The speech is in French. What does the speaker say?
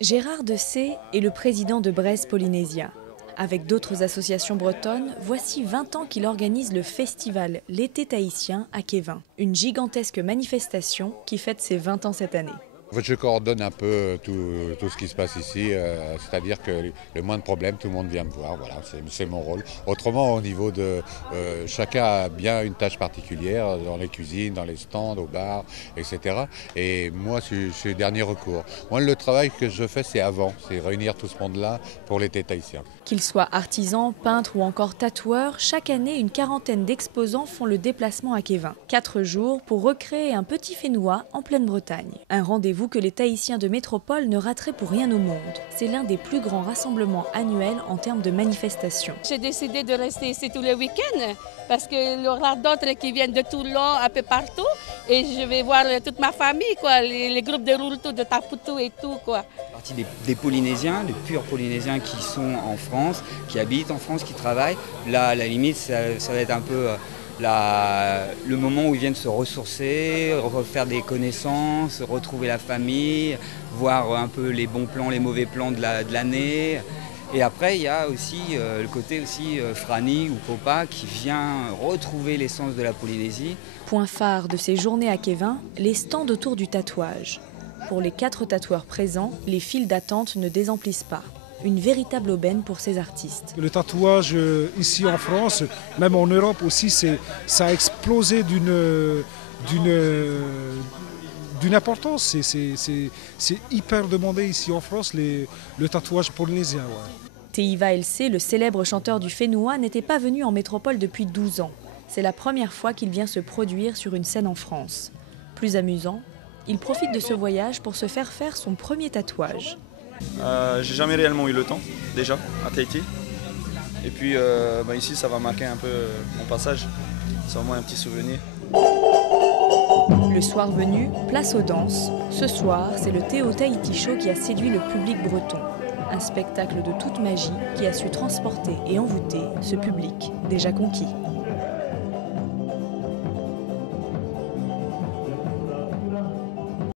Gérard Dessay est le président de Brest Polynésia. Avec d'autres associations bretonnes, voici 20 ans qu'il organise le festival L'été tahitien à Kévin. Une gigantesque manifestation qui fête ses 20 ans cette année. En fait, je coordonne un peu tout ce qui se passe ici, c'est-à-dire que le moins de problèmes, tout le monde vient me voir, voilà, c'est mon rôle. Autrement, au niveau de chacun a bien une tâche particulière dans les cuisines, dans les stands, au bar, etc. Et moi, je suis le dernier recours. Moi, le travail que je fais, c'est avant, c'est réunir tout ce monde-là pour l'été tahitien. Qu'ils soient artisans, peintres ou encore tatoueurs, chaque année, une quarantaine d'exposants font le déplacement à Kévin. 4 jours pour recréer un petit Fénois en pleine Bretagne. Un rendez-vous que les Tahitiens de métropole ne rateraient pour rien au monde. C'est l'un des plus grands rassemblements annuels en termes de manifestations. J'ai décidé de rester ici tous les week-ends parce qu'il y aura d'autres qui viennent de Toulon, un peu partout. Et je vais voir toute ma famille, quoi, les groupes de Rouletou, de Taputu et tout, quoi. Partie des Polynésiens, des purs Polynésiens qui sont en France, qui habitent en France, qui travaillent. Là, à la limite, ça va être un peu le moment où ils viennent se ressourcer, refaire des connaissances, retrouver la famille, voir un peu les bons plans, les mauvais plans de l'année. Et après, il y a aussi le côté aussi Frani ou Popa qui vient retrouver l'essence de la Polynésie. Point phare de ces journées à Kévin, les stands autour du tatouage. Pour les 4 tatoueurs présents, les files d'attente ne désemplissent pas. Une véritable aubaine pour ces artistes. Le tatouage ici en France, même en Europe aussi, ça a explosé d'une importance. C'est hyper demandé ici en France, le tatouage polynésien. Ouais. Teiva LC, le célèbre chanteur du Fénois, n'était pas venu en métropole depuis 12 ans. C'est la première fois qu'il vient se produire sur une scène en France. Plus amusant, il profite de ce voyage pour se faire son premier tatouage. J'ai jamais réellement eu le temps, déjà, à Tahiti. Et puis ici, ça va marquer un peu mon passage. C'est vraiment un petit souvenir. Le soir venu, place aux danses. Ce soir, c'est le Théo Tahiti Show qui a séduit le public breton. Un spectacle de toute magie qui a su transporter et envoûter ce public déjà conquis.